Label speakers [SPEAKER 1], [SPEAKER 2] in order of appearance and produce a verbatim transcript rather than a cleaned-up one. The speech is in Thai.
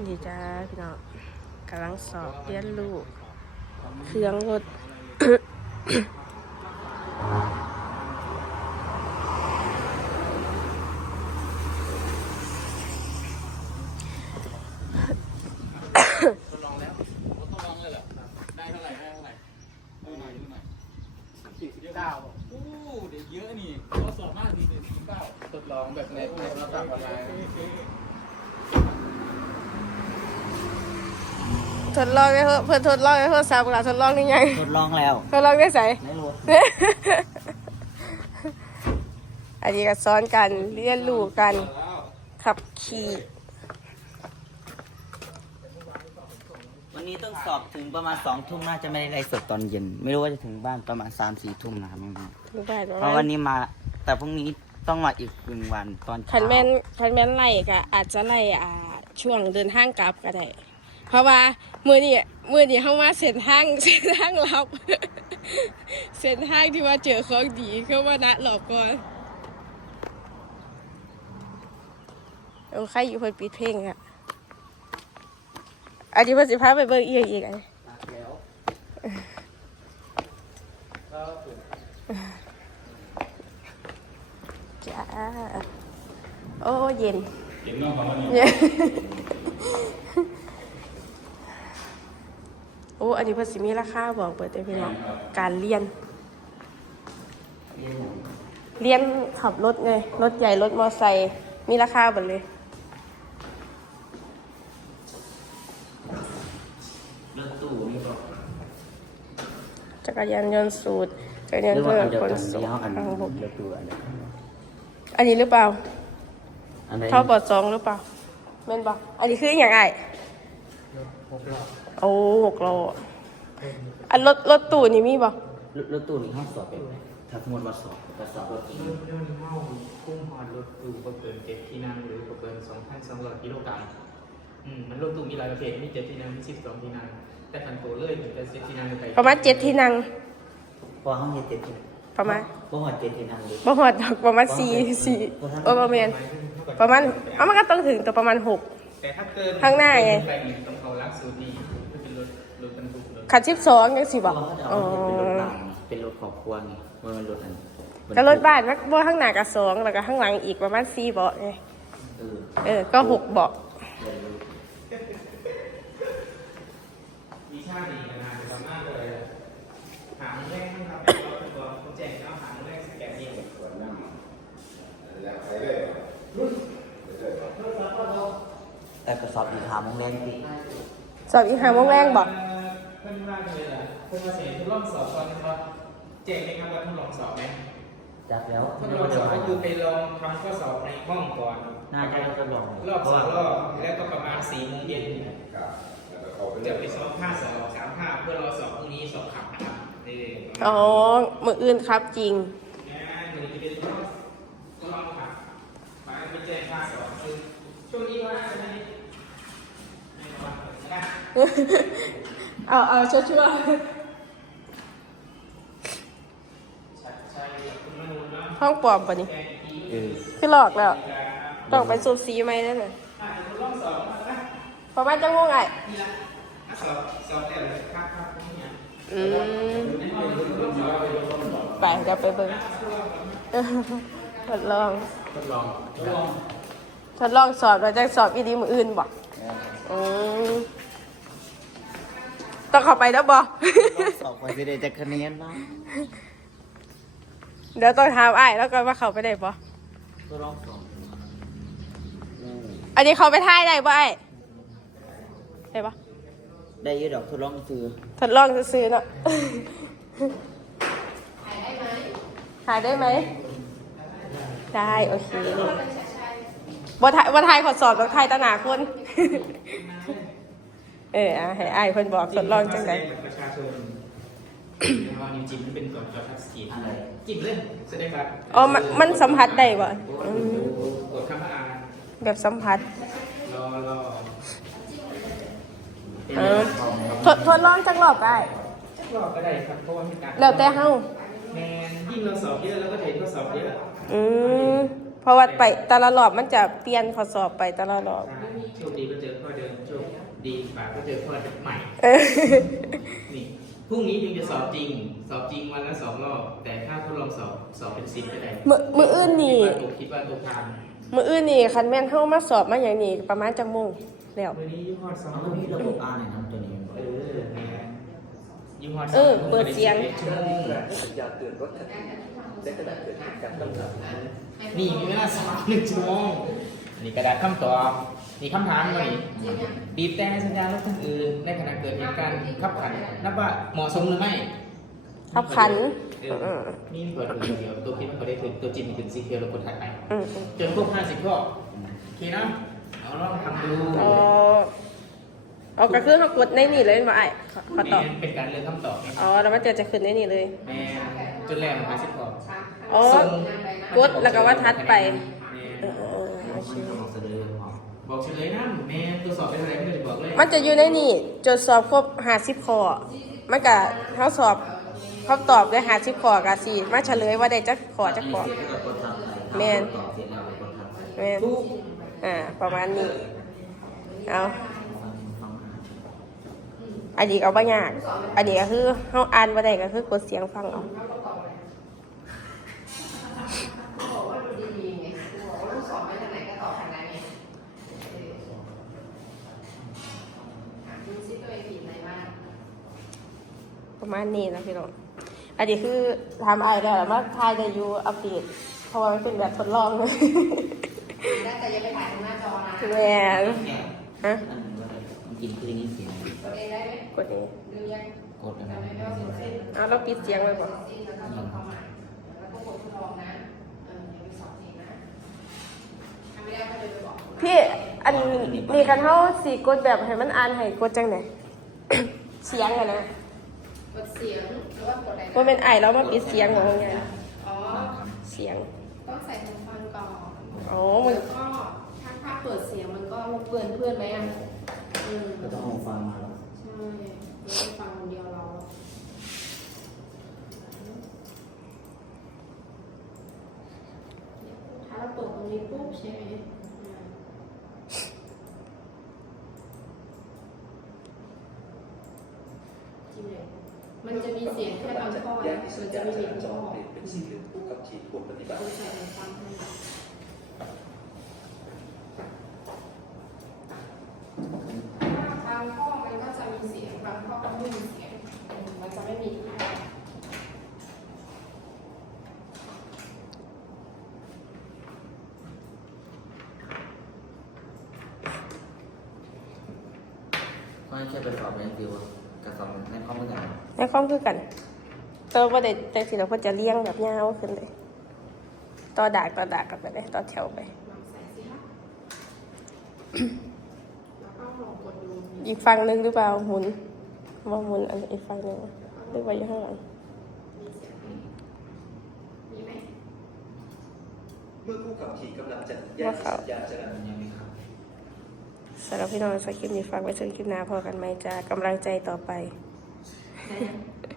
[SPEAKER 1] ดีจ้าพี่น้องกำลังสอบเรียนรู้เครื่องรถ
[SPEAKER 2] ทดลองแล้วทดลองเลยเหรอได้เท่าไหร่ได้เท่าไหร่ดูหน่อยดูหน่อยสี่สิบเก้าโอ้เด็กเยอะนี่ทดสอบมากสี่สิบเก้าทดลองแบบในในระดับออนไลน์
[SPEAKER 1] ทดลองได้เพื่อนทดลองได้เพื่อนสาวกลาทดลองได้ไง
[SPEAKER 3] ทดลองแล้ว
[SPEAKER 1] ทดลองได้ใส่
[SPEAKER 3] ในรถ
[SPEAKER 1] อันนี้ก็สอนกันเรียนรู้กันขับขี่
[SPEAKER 3] วันนี้ต้องสอบถึงประมาณสองทุ่มน่าจะไม่ได้ไลฟ์สดตอนเย็น ไม่รู้ว่าจะถึงบ้านประมาณสามสี่ทุ่มนะครับ
[SPEAKER 1] รู้บ้าน
[SPEAKER 3] เพราะวันนี้มาแต่พรุ่งนี้ต้องมาอีกหนึ่งวันตอนเช้า
[SPEAKER 1] คันแม่นคันแม่นไล่ก็อาจจะไล่อ่าช่วงเดินทางกลับก็ได้เพราะว่ามือนี่มือนี่เข้ามาเส้นทางเส้นทางลับ เส้นทางที่ว่าเจอของดีเขาว่านัดหลอกก่อนโอ้ใครอยู่คนปิดเพลงอะอันนี้มันสิพาไปเบิ่งอีกอีกไงจ้าโอ้เย็น
[SPEAKER 2] เห็นน้องเขามา
[SPEAKER 1] เ
[SPEAKER 2] เนี่ย
[SPEAKER 1] ย็นโอ้อันนี้เพิ่นสิมีราคาบอกเปิดได้พี่น้องการเรียน เรียนขับรถไงรถใหญ่รถมอไซค์มีราคาหมดเลย
[SPEAKER 3] รถตู้นี่ก็
[SPEAKER 1] จักรยานยนต์สูตรจักรยานยนต์เพื่อขนส่ง
[SPEAKER 3] อัน
[SPEAKER 1] ทางบก
[SPEAKER 3] รถตู้อันนี้
[SPEAKER 1] อันนี้หรือเปล่า
[SPEAKER 3] อันนี้
[SPEAKER 1] เท่าปอดสองหรือเปล่าแม่นบอกอันนี้คืออย่างไรโอ้หกโลอันรถรถตู้นี่มีบ่
[SPEAKER 3] รถรถตู้นี่ห้องสอบเป็นไหมถ้าสมมติว่าสอบก็สอบรถตู้
[SPEAKER 2] เรื่องเรื่องเมาพุ่งหอดรถตู้ก็เกินเจ็ดที่นั่งหรือก็เกินสองพันสองร้อยกิโลกรัมอืมมันรถตู้มีหลายประเภทมีเจ็ดที่นั่งมีสิบสองที่นั่งแต่คันโตเลยถึงเป็นสิบที่นั่งไป
[SPEAKER 1] ประมาณเจ็ดที่นั่ง
[SPEAKER 3] พอห้องเจ็ดที่
[SPEAKER 1] ประมาณ
[SPEAKER 3] ก็หอดเจ็ดที่นั่งเลย
[SPEAKER 1] บ่หอดดอกประมาณสี่สี่เออประมาณประมาณเอามันก็ต้องถึงตัวประมาณหก
[SPEAKER 2] แต่ถ้าเกิน
[SPEAKER 1] ข้างหน้าไง
[SPEAKER 2] ไปอีกต้องเอาลักสูตรดีก็เป็นรถรถบรรทุกเลย
[SPEAKER 1] ขัดชิบสองยังสิ
[SPEAKER 3] เพ
[SPEAKER 1] บ
[SPEAKER 3] ราะ
[SPEAKER 1] อก
[SPEAKER 3] ว่าเขาจะ
[SPEAKER 1] อ๋
[SPEAKER 3] เอา
[SPEAKER 1] อ
[SPEAKER 3] เป็นรถต่างเป็นรถครอบครัวไงมันเป็นรถอัน
[SPEAKER 1] ก็รถบ้านว่าว่าข้างหน้ากับสองแล้วก็ข้างหลังอีกประมาณสี่เบาะไง
[SPEAKER 3] เออ
[SPEAKER 1] เออก็หกเบาะ
[SPEAKER 2] มีชาติดีขนาดสามารถเลยหางแรกนะครับเป็นตัวตัวแจกเอาหางแรกสแกนนี่
[SPEAKER 3] แต่กระสอบอีกหาโมงแรงปี
[SPEAKER 1] สอบอีกหาโมงแรงบอก
[SPEAKER 2] เพื่อนว่าเลยล่ะเพื่อนมาเสียทดลองสอบตอนนี้ครับเจ๊งไหมครับว่าทดลองสอบไหม
[SPEAKER 3] จับแล้ว
[SPEAKER 2] ทดลองสอบก็คือไปลองทำข้อสอบในห้องก่อน
[SPEAKER 3] น่าจะทดลอง
[SPEAKER 2] รอบสองรอบแล้วก็ประมาณสี่โมงเย็นจะไปสอบห้าสอบสามห้าเพื่อรอสอบพรุ่งนี้สอบขับนะครับนี่
[SPEAKER 1] อ๋อมืออื่นครับจริง
[SPEAKER 2] นะหนึ่งจะเป็นทดลองขับไปไปแจ้งค่าสอบคือช่วงนี้ก็น่าจะไม่ไม่ระวังนะ
[SPEAKER 1] เอาเอาชัวร์ชัวร์
[SPEAKER 2] ใช่คุณมนูนเนาะ
[SPEAKER 1] ห้องปลอมปะนี่
[SPEAKER 3] เออ
[SPEAKER 1] คือหลอกแล้ว ต้องไปสูบสีไหมนั่นน่ะ
[SPEAKER 2] อ่าเดี๋ยวทดลองสอบมาแล้ว
[SPEAKER 1] ประมาณจะงงไง
[SPEAKER 2] นี่ละสอบสอบแต่เลยครับครับนี่
[SPEAKER 1] อืมไปเดี๋ยวไปเบิ่ง ทดลอง
[SPEAKER 2] ทดลองทดลอง
[SPEAKER 1] ทดลองสอบแล้วจะสอบอีดีมืออื่นบอกอืมต้องเข้าไปแล้วบอ
[SPEAKER 3] สอบไปจะได้จะคะแนนเนาะ
[SPEAKER 1] เดี๋ยวต้องถามอ้ายแล้วก็ว่าเขาไปได้ปะ
[SPEAKER 3] ก็ร้องสอบ
[SPEAKER 1] อันนี้เขาไปท่ายได้ปะไอ้ได้ปะ
[SPEAKER 3] ได้ยืดดอกทดลองซื้อ
[SPEAKER 1] ทดลองซื้อๆเนาะ ถ่ายได้ไหม ได้ โอเคบ่ถ่ายบ่ถ่ายขอสอบต้องถ่ายตาหนาคน เอออ่ะให้อ้ายเพิ่นบอกทดลองจังได
[SPEAKER 2] ประชาชนว่านิวจิมเป็นก่อนจอทัศกี
[SPEAKER 3] อะไร
[SPEAKER 2] จิมเลยแสดงว่า
[SPEAKER 1] อ๋อมันมันสัมผัสได้บ่อืม
[SPEAKER 2] กดคำอ่าน
[SPEAKER 1] แบบสัมผัส
[SPEAKER 2] รอรอ
[SPEAKER 1] เออทดทดลองจักรอบได้
[SPEAKER 2] รอก็ได้ครับเพราะว่ามีการ
[SPEAKER 1] แล้วแต่เฮา
[SPEAKER 2] แมนยิ่งเราสอบเยอะเราก็จะเห็นข้อสอบเยอะ
[SPEAKER 1] อืมเพราะว่าไปแต่ละรอบมันจะเปลี่ยนข้อสอบไปแต่ละรอบ
[SPEAKER 2] โชคดีก็เจอข้อเดิมโชคดีกว่าก็เจอข้อใหม่
[SPEAKER 1] เออ
[SPEAKER 2] นี่พรุ่งนี้จึงจะสอบจริง สอบจริงวันละสองรอบ แต่ถ้าทดลองสอบสอบเป็นสิบก็ได้
[SPEAKER 1] มือมืออื่นนี่
[SPEAKER 2] คิดว่าถูกคิดว่าถูกทาง
[SPEAKER 1] มืออื่นนี่คันแม่นเฮามาสอบมาอย่างนี้ประมาณจังโมงแล้ว
[SPEAKER 2] วันนี้ยูฮอดสอง
[SPEAKER 3] เอาตัวนี้ระบบอ่านหน่อยนะตัวนี้
[SPEAKER 2] เออเนี่ยยูฮอด
[SPEAKER 1] เออเปิดเสียง
[SPEAKER 4] สัญญาณเตือนรถทันทีและขณะเกิดเหตุการณ์ต่างๆ
[SPEAKER 2] นี่มีเวลาสอบหนึ่งชั่วโมงนี่กระดาษคำตอบนี่คำถามมานี่บีบแต่สัญญาณรถคันอื่นในขณะเกิดเหตุการณ์ขับขันนับว่าเหมาะสมหรือไม่
[SPEAKER 1] ขับขัน
[SPEAKER 2] เออนี่เปิดตัวเดียวตัวคิดมันก็ได้ถึงตัวจิตมันถึงสีเขียวแล้วกดถัดไป
[SPEAKER 1] อืมอืม
[SPEAKER 2] จนครบห้าสิบข้อโอเคนะเอาลองทำดู
[SPEAKER 1] อ๋อเอาก็คือเขากดในนี่เลยมาไอ้ขอขอตอบ
[SPEAKER 2] นี่เป็นการเลือกคำตอบไง
[SPEAKER 1] อ๋อแล้วมันจะจะขึ้นในนี่เลย
[SPEAKER 2] แม่จนแรกมันห้าสิบข้อ
[SPEAKER 1] อ๋อกดแล้วก็ว่าทัดไป
[SPEAKER 2] แม่
[SPEAKER 1] เออเออเออโอเค
[SPEAKER 3] ต้องบอกเสนอเลยพอ
[SPEAKER 2] บอกเฉลยนะแม่ตัวสอบเป็นอะไรไม่ได้บอกเลย
[SPEAKER 1] มันจะอยู่ในนี่จนสอบครบห้าสิบข้อมันก็เขาสอบเขาตอบได้ห้าสิบข้อกับสี่มาเฉลยว่าได้จักข้อจักข้อ
[SPEAKER 3] มีสิทธิ์ก็กดทับไป
[SPEAKER 1] แม่น
[SPEAKER 3] ตอบเสร็จแล้วก็กดทับไป
[SPEAKER 1] แม่น
[SPEAKER 2] ทุก
[SPEAKER 1] อ่าประมาณนี้เอา
[SPEAKER 3] ฟังฟัง
[SPEAKER 1] อันนี้เอาบ่ยากอันนี้ก็คือเขาอ่านบ่ได้ก็คือกดเสียงฟังเอา ประมาณนี้นะพี่น้อง อันนี้คือทำอะไรแล้วมาทายได้อยู่อัปเดตเพราะว่ามันเป็นแบบทดลองเลย
[SPEAKER 5] ได้แต่อย่าไปถ่ายตรงหน้าจอนะ
[SPEAKER 1] แหม่
[SPEAKER 3] แง่
[SPEAKER 1] ฮะ
[SPEAKER 3] อันนี้ว่าอะไรมันกินคือนี้เสียง
[SPEAKER 5] กดเองได้ไหม
[SPEAKER 1] กดนี้
[SPEAKER 5] ดูยัง
[SPEAKER 3] กดอะไร
[SPEAKER 5] ทำไมไม่เอาเซ็นเซ็น
[SPEAKER 1] เอาเราปิดเสียงไว้ก่อน
[SPEAKER 5] สิ้นแล้วก็มีความหมายแล้วก็กดทดลองนะเอออย่าไปสอบเองนะทำไม่ได้ก็เดินไปบอก
[SPEAKER 1] พี่อันนี้กันเท่าสี่กดแบบให้มันอ่านให้กดจังไหน เสียงอะนะ
[SPEAKER 5] กดเสียงหรือว่ากดอะไรนะ
[SPEAKER 1] ว่าเป็นไอแล้วมาปิดเสียงของไง
[SPEAKER 5] อ๋อ
[SPEAKER 1] เสียง
[SPEAKER 5] ต้องใส่หูฟังก่อน
[SPEAKER 1] อ๋อมัน
[SPEAKER 5] แล้วก็ถ้าถ้าเปิดเสียงมันก็รบกวนเพื่อนไหมอ่ะอืม
[SPEAKER 3] ก็ต้องเอาฟังมาแล้ว
[SPEAKER 5] ใช่ไม่ได้ฟังคนเดียวเราถ้าเราเปิดตรงนี้ปุ๊บใช่ไหมอ่าจริงเลยมันจะมีเสียงแค่บางข้อ
[SPEAKER 4] แย
[SPEAKER 5] นะ
[SPEAKER 4] กที่สั
[SPEAKER 5] มั
[SPEAKER 4] ญ
[SPEAKER 5] นจะ
[SPEAKER 4] ญาณ
[SPEAKER 5] ไม่
[SPEAKER 4] จ
[SPEAKER 5] มี
[SPEAKER 4] ราจ
[SPEAKER 5] ข้อ
[SPEAKER 4] รเปลี่ยนเป็นสีเหลืองผู้ขับขี่ควรปฏิบัติ
[SPEAKER 5] ต้องใส่หูฟังให้บางข้อมันก็จะมีเสียงบางข้อก็ไม่มีเสียงอืมมันจะไม่มีท่า
[SPEAKER 3] ก็ให้แค่ไปสอบในฟิวกับสอบในข้อมูลกัน
[SPEAKER 1] ในความคือกันตัวว่าได้แต่สิเราก็จะเลี้ยงแบบยาวขึ้นเลยต่อดากต่อดากกันไปเลยต่อแถวไป
[SPEAKER 5] ลองใส่สิคะแล้วก็ลองกดดู
[SPEAKER 1] อีกฝั่งหนึ่งหรือเปล่าหมุนว่าหมุนอันอีกฝั่งหนึ่งหรือว่าอยู่ข้างหลัง
[SPEAKER 5] มีเสียงไหมมีไหม
[SPEAKER 4] เมื่อผู้ขับขี่กำลังจะแยกสัญญาณจราจร
[SPEAKER 3] ยังไงครับ
[SPEAKER 1] สำหรับพี่น้องสคริปต์นี้ฝากไว้ชมคลิปหน้าพอกันไหมจ้ากำลังใจต่อไป
[SPEAKER 5] ไหน